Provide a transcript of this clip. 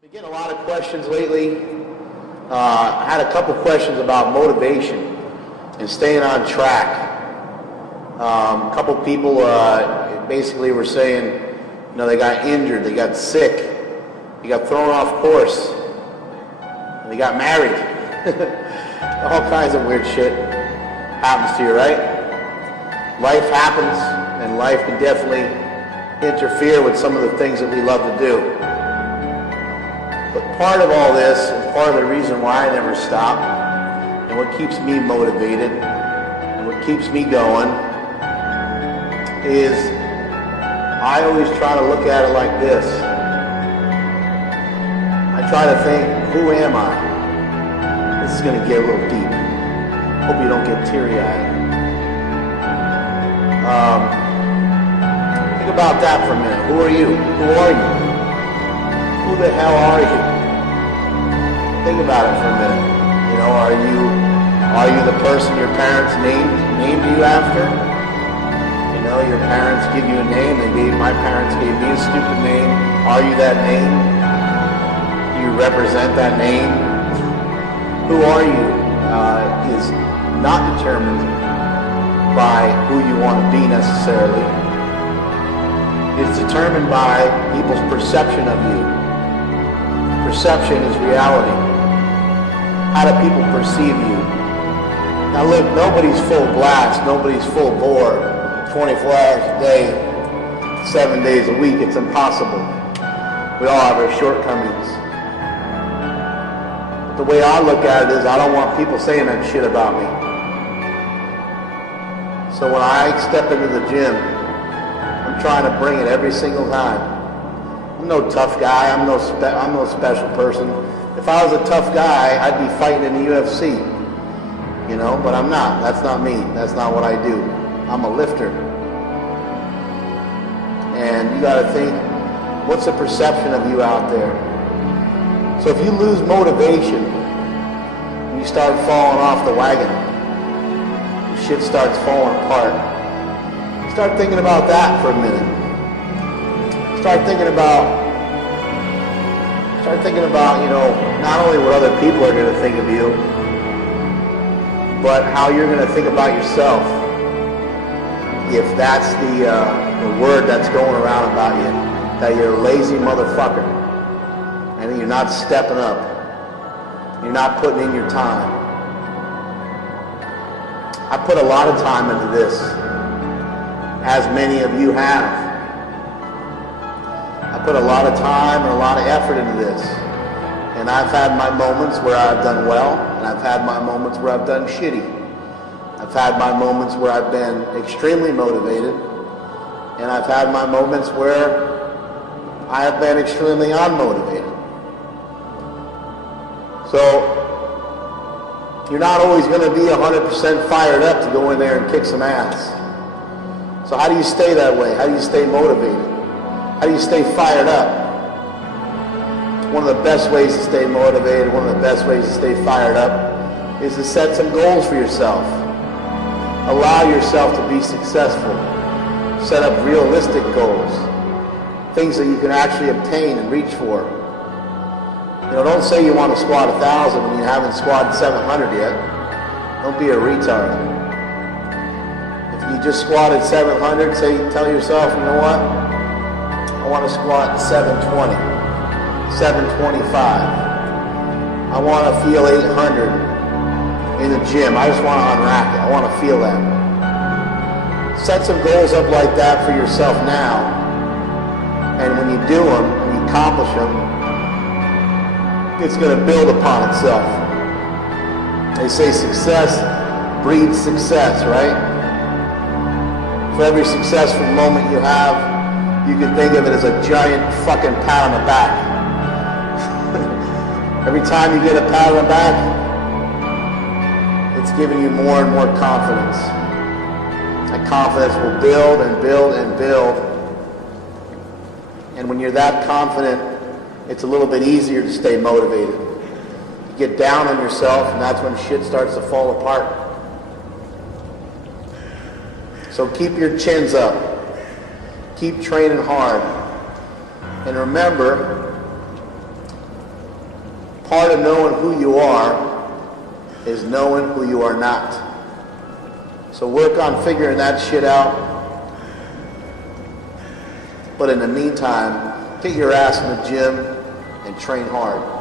Been getting a lot of questions lately. I had a couple questions about motivation and staying on track. A couple people basically were saying, they got injured, they got sick, they got thrown off course, and they got married. All kinds of weird shit happens to you, right? Life happens, and life can definitely interfere with some of the things that we love to do. But part of all this, and part of the reason why I never stop, and what keeps me motivated, and what keeps me going, is I always try to look at it like this. I try to think, who am I? This is going to get a little deep. Hope you don't get teary-eyed. Think about that for a minute. Who are you? Who are you? Who the hell are you? Think about it for a minute. Are you the person your parents named you after? Your parents give you a name. My parents gave me a stupid name. Are you that name? Do you represent that name? Who are you is not determined by who you want to be necessarily. It's determined by people's perception of you. Perception is reality. How do people perceive you? Now look, nobody's full blast, nobody's full bore, 24 hours a day, 7 days a week. It's impossible. We all have our shortcomings. But the way I look at it is I don't want people saying that shit about me. So when I step into the gym, I'm trying to bring it every single time. I'm no tough guy. I'm no special person. If I was a tough guy, I'd be fighting in the UFC. But I'm not. That's not me. That's not what I do. I'm a lifter. And you got to think, what's the perception of you out there? So if you lose motivation, and you start falling off the wagon, shit starts falling apart. Start thinking about that for a minute. Start thinking about, not only what other people are going to think of you, but how you're going to think about yourself. If that's the word that's going around about you, that you're a lazy motherfucker, and you're not stepping up, you're not putting in your time. I put a lot of time into this, as many of you have. I put a lot of time and a lot of effort into this. And I've had my moments where I've done well, and I've had my moments where I've done shitty. I've had my moments where I've been extremely motivated, and I've had my moments where I have been extremely unmotivated. So, you're not always going to be 100% fired up to go in there and kick some ass. So how do you stay that way? How do you stay motivated? How do you stay fired up? One of the best ways to stay motivated, one of the best ways to stay fired up is to set some goals for yourself. Allow yourself to be successful. Set up realistic goals. Things that you can actually obtain and reach for. Don't say you want to squat 1,000 when you haven't squatted 700 yet. Don't be a retard. If you just squatted 700, tell yourself, you know what? I want to squat 720, 725. I want to feel 800 in the gym. I just want to unrack it. I want to feel that. Set some goals up like that for yourself now. And when you do them, when you accomplish them, it's going to build upon itself. They say success breeds success, right? For every successful moment you have, you can think of it as a giant fucking pat on the back. Every time you get a pat on the back, it's giving you more and more confidence. That confidence will build and build and build. And when you're that confident, it's a little bit easier to stay motivated. You get down on yourself, and that's when shit starts to fall apart. So keep your chins up. Keep training hard. And remember, part of knowing who you are is knowing who you are not. So work on figuring that shit out. But in the meantime, get your ass in the gym and train hard.